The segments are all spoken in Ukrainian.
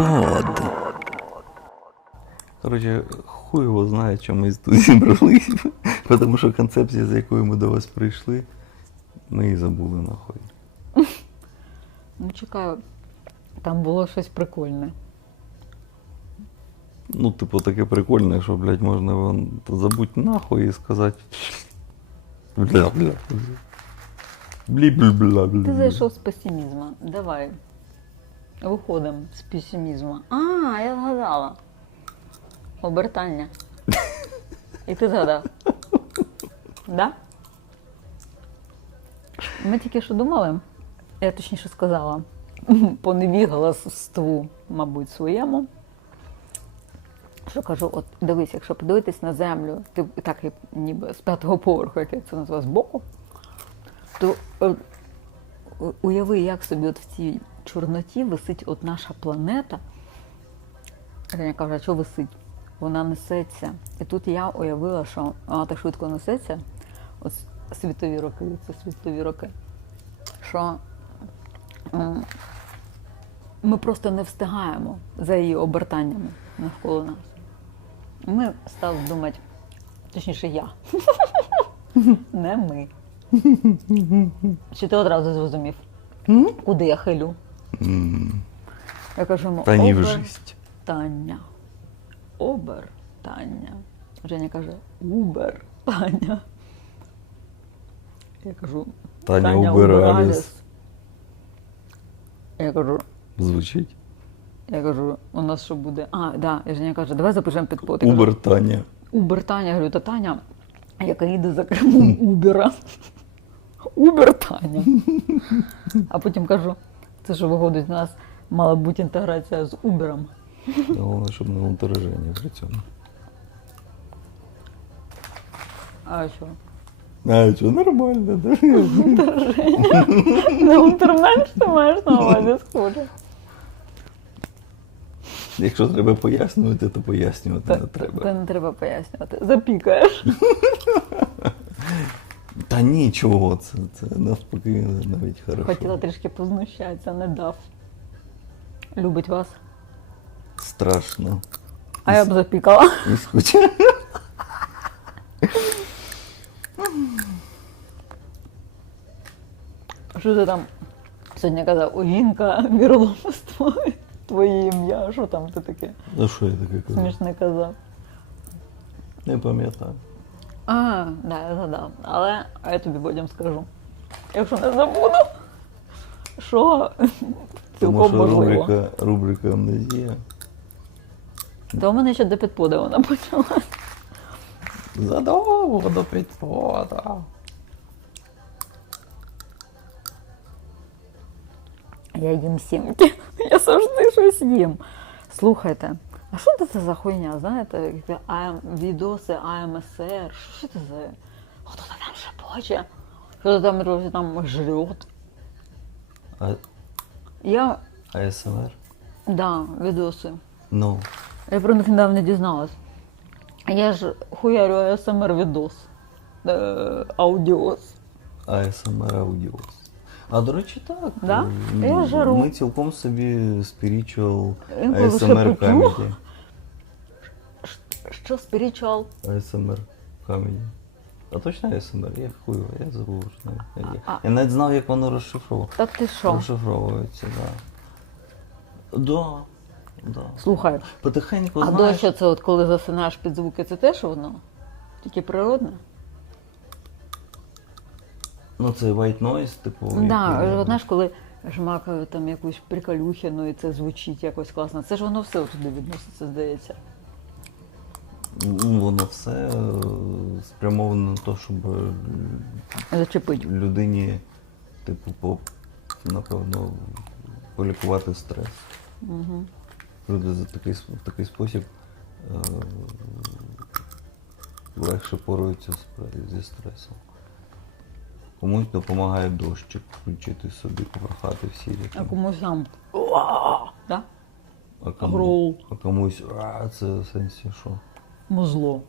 Под. Коротше, хуй його знає, чому ми тут зібрались. Тому що концепція, з якою ми до вас прийшли, ми її забули нахуй. Ну, чекаю, там було щось прикольне. Ну, типу, таке прикольне, що, блядь, можна вон забудь нахуй і сказати. Бля, бля. Блі бля бля бля. Ти зайшов з песимізму. Давай. Виходимо з песимізму. А, я згадала. Обертання. І ти згадав. Да? Ми тільки що думали, я точніше сказала, по невігластву, мабуть, своєму. Що кажу, от дивись, якщо подивитись на землю, ти так ніби з п'ятого поверху, як я це назвав, збоку, то е, уяви, як собі от в цій чорноті висить от наша планета. Женя каже, а що висить? Вона несеться. І тут я уявила, що вона так швидко несеться, от світові роки, це світові роки, що ми просто не встигаємо за її обертаннями навколо нас. Ми стали думати, точніше, я. Не ми. Чи ти одразу зрозумів, куди я хилю? М, Я кажу Та ні в «Обер- Таня. Обер Таня. Женя каже, Убер Таня. Я кажу, Таня Таня Убераліс. Я кажу, Звучить. я кажу, у нас що буде? А, да, і Женя каже, давай запишемо під кажу, Убер Таня. Убер Таня, я говорю, та Таня, яка їде за кермом Убера. Убер Таня. А потім кажу, це що виходить, у нас мала бути інтеграція з Убером. Головне, щоб не унтереження при цьому. А що? А, що, нормально, да? Не унтерменш ти маєш на увазі схоже. Якщо треба пояснювати, то пояснювати не треба. та не треба пояснювати. Запікаєш. Та нічого, це, це навпаки навіть хорошо. Хотіла трішки познущатися, не дав. Любить вас. Страшно. А я б запікала. І скучно. Що ти там сьогодні казав, у жінка вірломство, твоє ім'я, що там ти таке Ну що я таке казав? смішне казав? Не пам'ятаю. А, да, я згадав. Але а я тобі потім скажу. Якщо не забуду, що Тому цілком що можливо. рубрика, рубрика амнезія То в мене ще до підподи вона почалась. задовго до підхода. Я їм сімки. Я завжди щось їм. Слухайте, а що це за хуйня? Знаєте, як відоси АМСР? Що це за. Хто то там шепоче? Хто там друзі, там жрет? А, Я, АСМР? да, відоси. Ну, Я про них недавно дізналась. Я ж хуярю АСМР відос. Е, аудіос. АСМР аудіос. А до речі, так. Да? Я жару. Ми цілком собі Інколи ASMR comedy. Що спірічуал? ASMR comedy. А точно ASMR? Я хуй, я забув. що навіть. Я, А. я навіть знав, як воно розшифровується. Так ти що? Розшифровується, так. Да. Да, да. Слухай, Потихеньку, а знаєш, дощ це от коли засинаєш під звуки, це теж воно? Тільки природне? Ну це white noise, типу. Так, який- знаєш, коли жмакаю там якусь приколюхіну і це звучить якось класно. Це ж воно все туди відноситься, здається. Ну, Воно все е, спрямовано на те, щоб е, Зачепить. людині, типу, по, напевно, полікувати стрес. Угу. Люди за такий, в такий спосіб е, легше поруються зі стресом. Комусь допомагає дощик включити собі, попрохати всі. А комусь там. Да? а, кому, грол. а комусь а, це в сенсі що? Музло.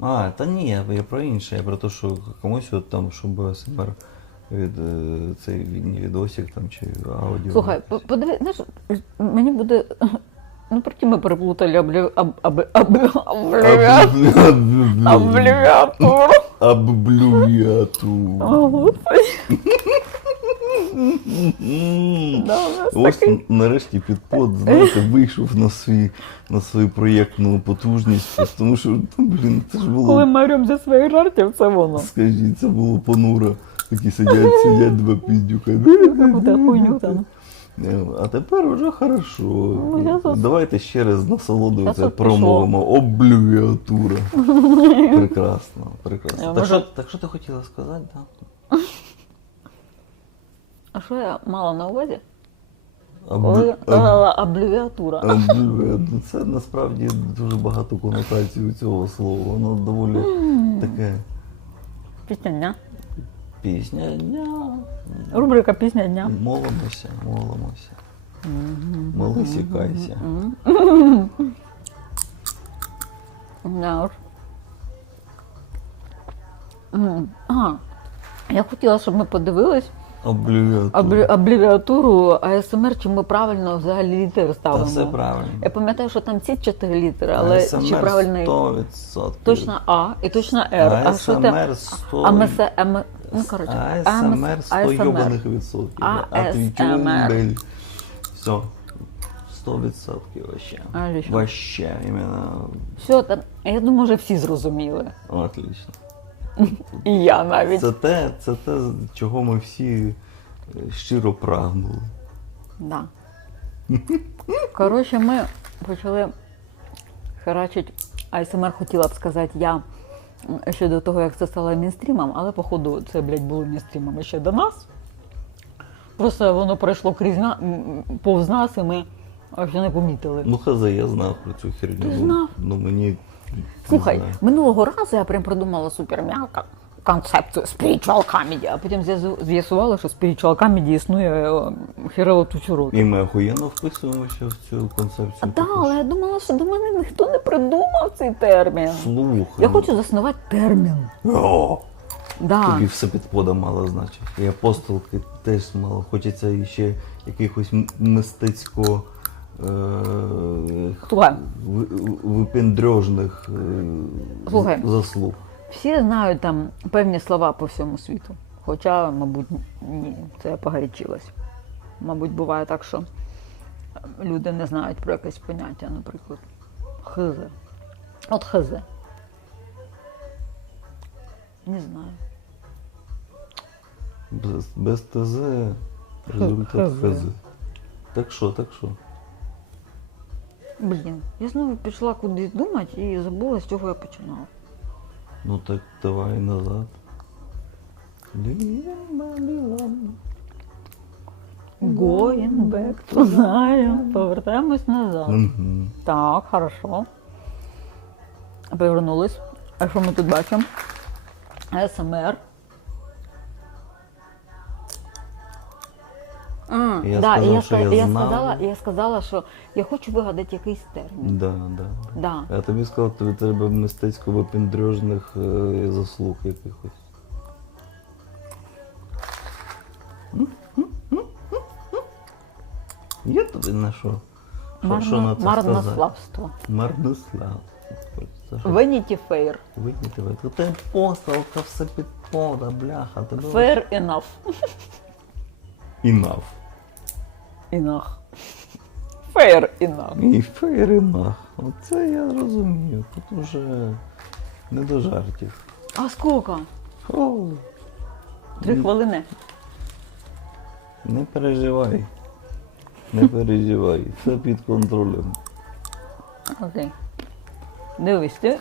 А, та ні, я, я про інше, я про те, що комусь от там, щоб СМР від е, цей від- відосик там чи аудіо. Слухай, по- подиви, знаєш, мені буде. Ну, потім ми переплутали аблю... аб... аб... аб... аб... абревіатуру. Абблювіату. О, Господи. Да, у нас Ось нарешті підпод, знаєте, вийшов на свій на свою проєктну потужність, тому що, ну, блін, це ж було. Коли ми оремо зі своїх жартів, це воно. Скажіть, це було понуро. Такі сидять, сидять два. Каку-то хуйню там. Е, А тепер уже хорошо. Ну, я Давайте ще раз насолодою Щас промовимо. Облювіатура. Прекрасно, прекрасно. Так що, так що ти хотіла сказати, так? А що я мала на увазі? Аб- Коли аб- казала аблювіатура. Це насправді дуже багато конотацій у цього слова. Воно доволі таке Пісня. Пісня дня. Рубрика Пісня дня. Молимося, молимося. Молися, кайся. Да А, я хотіла, щоб ми подивились Облювіатура. аблю- аблювіатуру АСМР, чи ми правильно взагалі літери Та ставимо. все правильно. Я пам'ятаю, що там ці чотири літери, але ASMR чи правильний 100%. точно А і точно Р. А що? ASMR 100. А МС, М, ну коротше, ASMR 100 йобаних відсотків. ASMR. Все. 100% вообще. Отлично. Вообще, іменно. Все, там, я думаю, вже всі зрозуміли. Отлично. І я навіть. Це те, це те, чого ми всі е, щиро прагнули. Да. Коротше, ми почали херачить. АСМР хотіла б сказати я ще до того, як це стало мінстрімом, але походу це, блядь, було мінстрімом ще до нас. Просто воно пройшло крізь на, повз нас, і ми ще не помітили. Ну, хазе, я знав про цю херню. Ти Ну, знав? Ну мені. Слухай, минулого разу я прям придумала суперм'яка концепцію spiritual comedy, а потім з'ясувала, що spiritual comedy існує е, херово тучу років. І ми охуєнно вписуємося в цю концепцію. А так, але я думала, що до мене ніхто не придумав цей термін. Слухай. Я хочу заснувати термін. О! Да. Тобі все підпода мало, значить. І апостолки теж мало. Хочеться іще якихось м- мистецько е- Слухай. випендрежних е- заслуг. Всі знають там певні слова по всьому світу. Хоча, мабуть, ні, це я погарячилась. Мабуть, буває так, що люди не знають про якесь поняття, наприклад, хз. От хз. Не знаю. Без, без ТЗ результат Хз. ХЗ. Так що, так що? Блін, я знову пішла кудись думати і забула, з чого я починала. Ну так давай назад. Going back to Zion. Повертаємось назад. Мгм. Так, хорошо. Повернулись. А що ми тут бачимо? СМР. А, Я да, і я, що ска- я я, знав. сказала, я сказала, що я хочу вигадати якийсь термін. Да, да. Да. Я тобі сказав, тобі треба мистецько випендрежних е, заслуг якихось. Є тобі на що? Що, що на Марно, це сказати? марнославство. Марнослав. Це що? Видні ти посталка все підпода, бляха. Тебе Fair enough. Enough. Enough. Fair enough. І fair enough. Оце я розумію. Тут уже не до жартів. А скільки? О, Три хвилини. Не переживай. Не переживай. Все під контролем. Окей. Дивись, ти.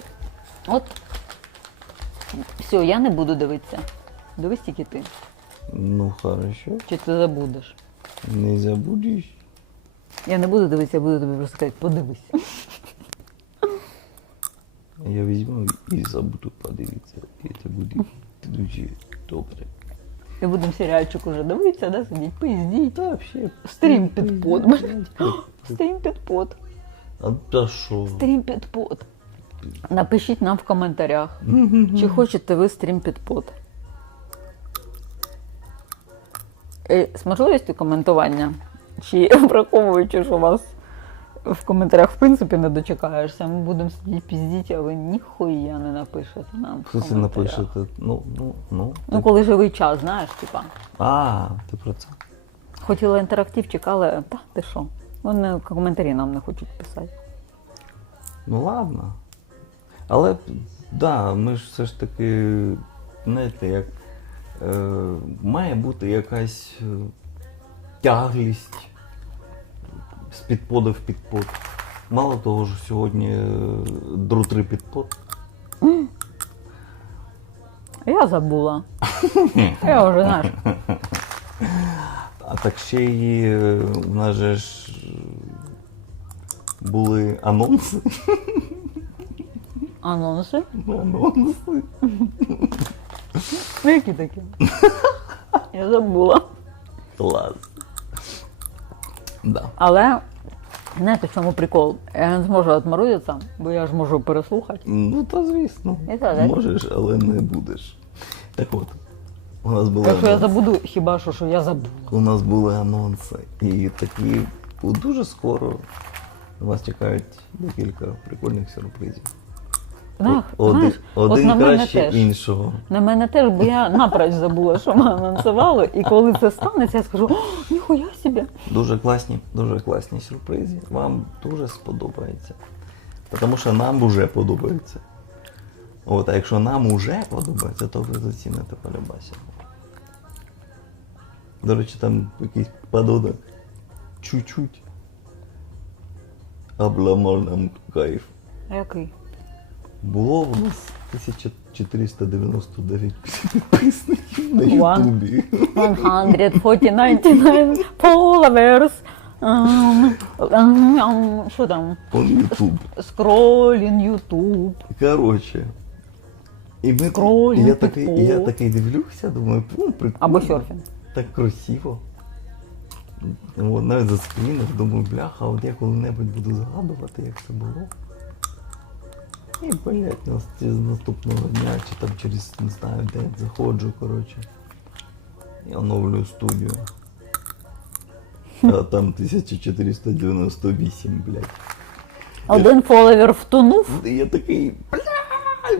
От. Все, я не буду дивитися. Дивись тільки ти. Ну хорошо. Чи ти забудеш? Не забудеш. Я не буду дивитися, я буду тобі просто казати, подивись. Я візьму і забуду подивитися. І це буде дуже добре. І будемо серіальчик уже дивитися, да, сидіть, поїздіть. Та взагалі. Стрім під под. Стрім під под. А та що? Стрім під под. Напишіть нам в коментарях, чи хочете ви стрім під под. З можливістю коментування, чи враховуючи, що вас в коментарях в принципі не дочекаєшся, ми будемо сидіти піздіть, а ви ніхуя не напишете нам. в Що це коментарях. напишете? Ну, ну, ну. Ну, коли живий час, знаєш, типа. А, ти про це. Хотіла інтерактив, чекали, та ти що? Вони коментарі нам не хочуть писати. Ну ладно. Але да, ми ж все ж таки, знаєте, як е, має бути якась е, тяглість з підподу в підпод. Мало того, що сьогодні е, друтри підпод. Я забула. Я вже знаєш. А так ще й е, в нас же ж е, були анонси. Анонси. анонси. Ну, які такі? Я забула. Клас. Да. Але знаєте, в чому прикол? Я не зможу отморозитися, бо я ж можу переслухати. Ну, та звісно. І то, так? Можеш, але не будеш. Так от, у нас були, Якщо я анонси. забуду, хіба що, що я забула. у нас були анонси. І такі дуже скоро вас чекають декілька прикольних сюрпризів. Знаєш, один знаєш, от один на мене краще теж. іншого. На мене теж, бо я напроч забула, що ми анонсували, і коли це станеться, я скажу, о, ніхуя собі. Дуже класні, дуже класні сюрпризи. Вам дуже сподобається. Тому що нам уже подобається. От, а якщо нам уже подобається, то ви заціните полюбася. До речі, там якийсь подонок. Чуть-чуть. Обламав нам кайф. Який? Було в нас 1499 підписників на One. Ютубі. 149 followers. Ем, ем, Що там? Он Ютуб. Скролінг, Ютуб. Короче. І ми, я, такий, і я такий дивлюся, думаю, ну, прикольно. Або серфінг. Так красиво. От, навіть за скрінах, думаю, бляха, от я коли-небудь буду згадувати, як це було. І, блядь, нас з наступного дня, чи там через, не знаю, день заходжу, коротше. І оновлюю студію. А там 1498, блядь. Один фоловер втонув. І я такий, блядь,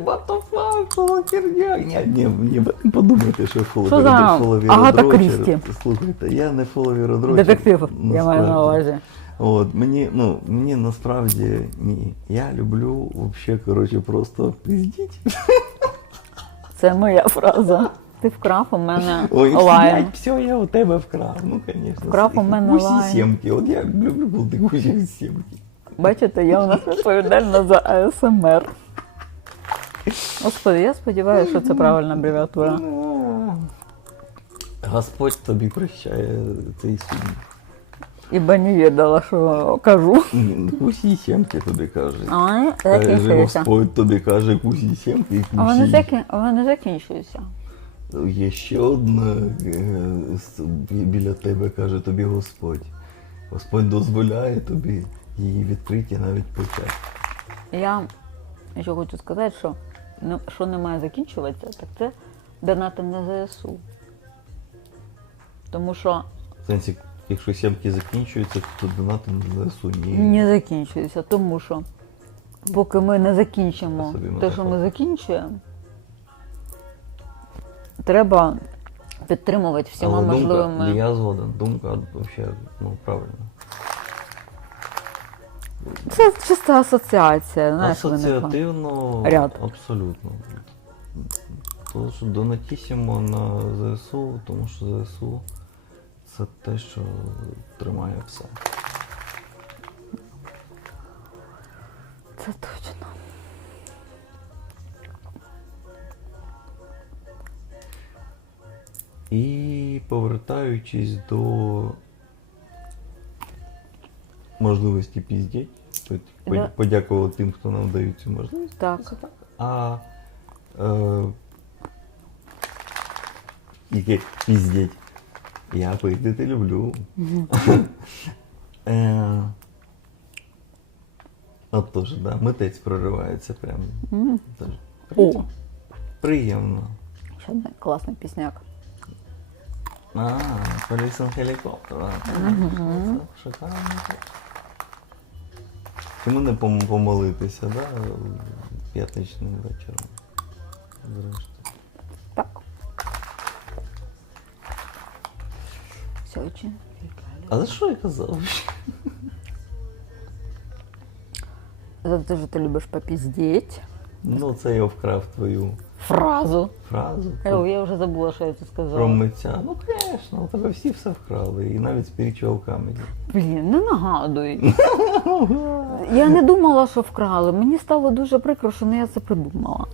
what the fuck, що за херня? Ні, ні, ні, ви не подумайте, Що фоловер, за фоловер Агата. Крісті? Слухайте, я не фоловер дрочер. Детектив, я маю на увазі. От, мені, ну, мені насправді ні. Я люблю вообще, коротше, просто пиздіть. Це моя фраза. Ти вкрав у мене Ой, лайн. все, я у тебе вкрав. Ну, звісно. Вкрав у мене Усі лайн. сімки. От я люблю бути усі сімки. Бачите, я у нас відповідальна за АСМР. Господи, я сподіваюся, що це правильна абревіатура. Господь тобі прощає цей суд. Ібо не відала, що кажу. Кусі сімки тобі кажуть. А, Каже, закінчується. Господь тобі каже кусі сімки і А вони, кусі. закі... вони закінчуються. Є ще одна е, біля тебе каже тобі Господь. Господь дозволяє тобі її відкриті навіть почати. Я ще хочу сказати, що не- що не має закінчуватися, так це донати на ЗСУ. Тому що В сенсі, якщо сімки закінчуються, то донати на ЗСУ ні. не закінчується, тому що поки ми не закінчимо Собі те, що ми закінчуємо, треба підтримувати всіма Але думка, можливими. я згоден, думка взагалі ну, правильна. Це чиста асоціація, знаєш, виникла. Асоціативно Ряд. абсолютно. Тому що донатісімо на ЗСУ, тому що ЗСУ це те, що тримає все. Це точно. І повертаючись до можливості піздіть, Да. подякували тим, хто нам дають цю можливість. Так. А е, яке піздіть. Я пиздити люблю. е, от теж, да, митець проривається прямо. М. Це ж О, Приємно. ще один класний пісняк. А. А, це Шикарно. Чому не помолитися, да? П'ятничним вечором. Зрештою. Все очень А за що я казав? За те, що ти любиш попіздіть. Ну, це я вкрав твою Фразу. фразу. О, я вже забула, що я це сказала. Про митця. Ну, звісно, у тебе всі все вкрали, і навіть spiritual comedy. Блін, не нагадуй. Я не думала, що вкрали. Мені стало дуже прикро, що не я це придумала.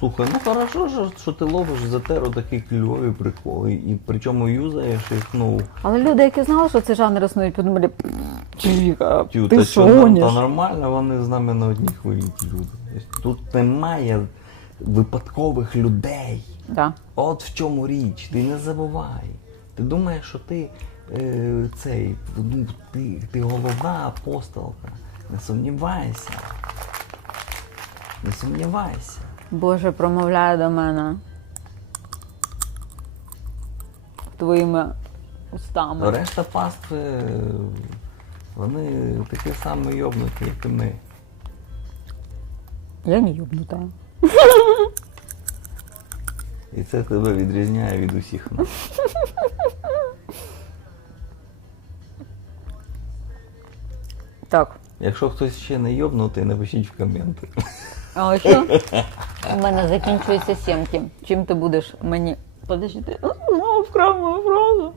Слухай, ну хорошо, ж, що ти ловиш за теру такі кльові приколи, і причому юзаєш їх, ну, Але люди, які знали, що це жанр існує, подумали, Чіка, тю, ти та що гониш? та нормально, вони з нами на одній хвилі ті люди. Тут немає випадкових людей. Да. От в чому річ, ти не забувай. Ти думаєш, що ти е, цей, ну, ти, ти головна апостолка. Не сумнівайся. Не сумнівайся. Боже, промовляє до мене твоїми устами. Решта пастви, вони такі самі йобнуті, як і ми. Я не юбнута. І це тебе відрізняє від усіх нас. Так. Якщо хтось ще не йобнутий, напишіть в коменти. А що? У мене закінчуються сімки. Чим ти будеш мені. Подожди, ти знову вкрав мою фразу.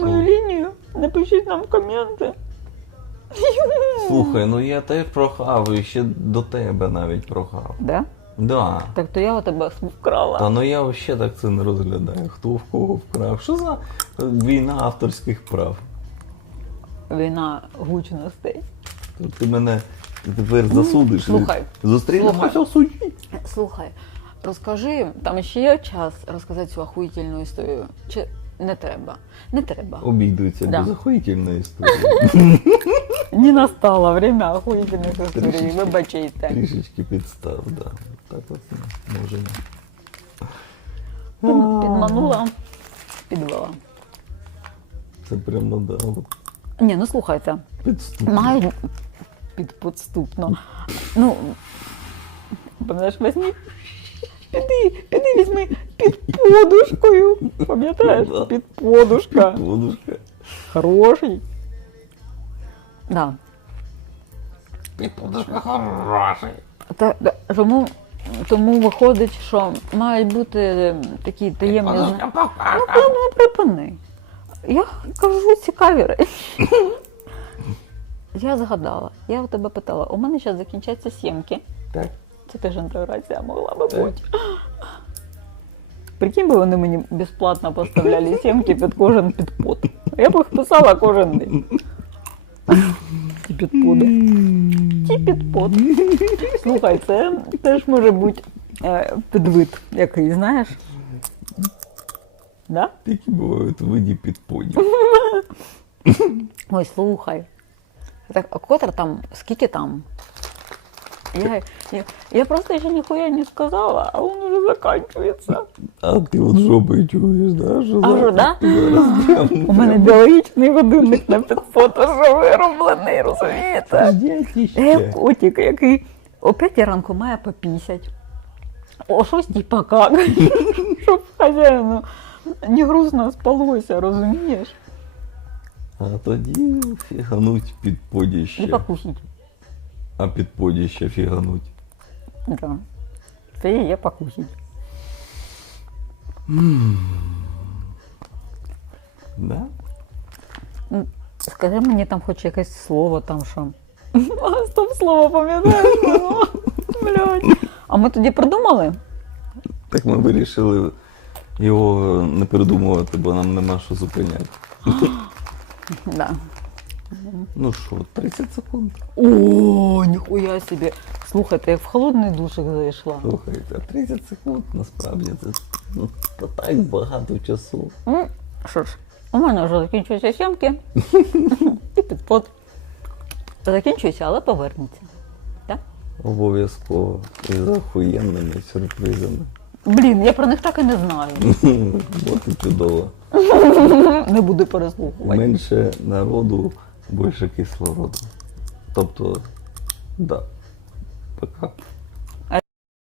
Мою лінію. Напишіть нам коменти. Слухай, ну я теж прохав, і ще до тебе навіть прохав. Да? Да. Так то я у тебе вкрала. Та ну я взагалі так це не розглядаю. Хто в кого вкрав? Що за війна авторських прав? Війна гучностей. Ти мене тепер засудиш. слухай, Зустрінемося слухай. в суді. Слухай, розкажи, там ще є час розказати цю охуїтельну історію. Чи не треба? Не треба. Обійдуться Да. без охуїтельної історії. Не настало время охуїтельних історій, Трішечки. вибачайте. Трішечки підстав, да. Так от ну, може. ні. Під- Підманула, підвела. Це прямо да. от Ні, ну слухайте, Підступно. мають під. Ну, пам'ятаєш, візьми, піди, піди візьми під подушкою. Пам'ятаєш? Да. Під подушка. Подушка. Хороший. Да. Подушка хороший. Та, тому, тому виходить, що мають бути е, такі таємні Ну, ну, ну, припини. Я кажу цікаві речі. Я згадала, я у тебе питала, у мене зараз закінчаться сімки. Так. Це теж інтеграція могла би бути. Прикинь би вони мені безплатно поставляли сімки під кожен підпод. Я б їх писала кожен день. Ті підподи. Ті підпод. Слухай, це теж може бути е, підвид який, знаєш? Да? Такі бувають виді підподів. Ой, слухай. Так, а котр там, скільки там? Я, я, я просто ще ніхуя не сказала, а він уже закінчується. А ти от жопою чуєш, да? Що А що, да? У мене біологічний годинник на підфото, що вироблений, розумієте? Е, котик, який о 5 ранку має попісять, о 6 покак, щоб хазяїну не грустно спалося, розумієш? А тоді фігануть під І подіще. покусить. А під подіще фігануть. Да. Це і є покусить. Да? Скажи мені там хоч якесь слово там що. А, стоп слово пам'ятаєш? Блядь. А ми тоді придумали? Так ми вирішили його не придумувати, бо нам нема що зупиняти. Да. Ну що, 30 секунд. О, ніхуя собі. Слухайте, я в холодний душик зайшла. Слухайте, 30 секунд насправді це ну, то так багато часу. Ну, Що ж, у мене вже закінчуються сімки. І підпод. Закінчується, але повернеться. Так? Обов'язково. І з охуєнними сюрпризами. Блін, я про них так і не знаю. От і чудово. Не буду переслухувати. Менше народу, більше кислороду. Тобто, да. Пока.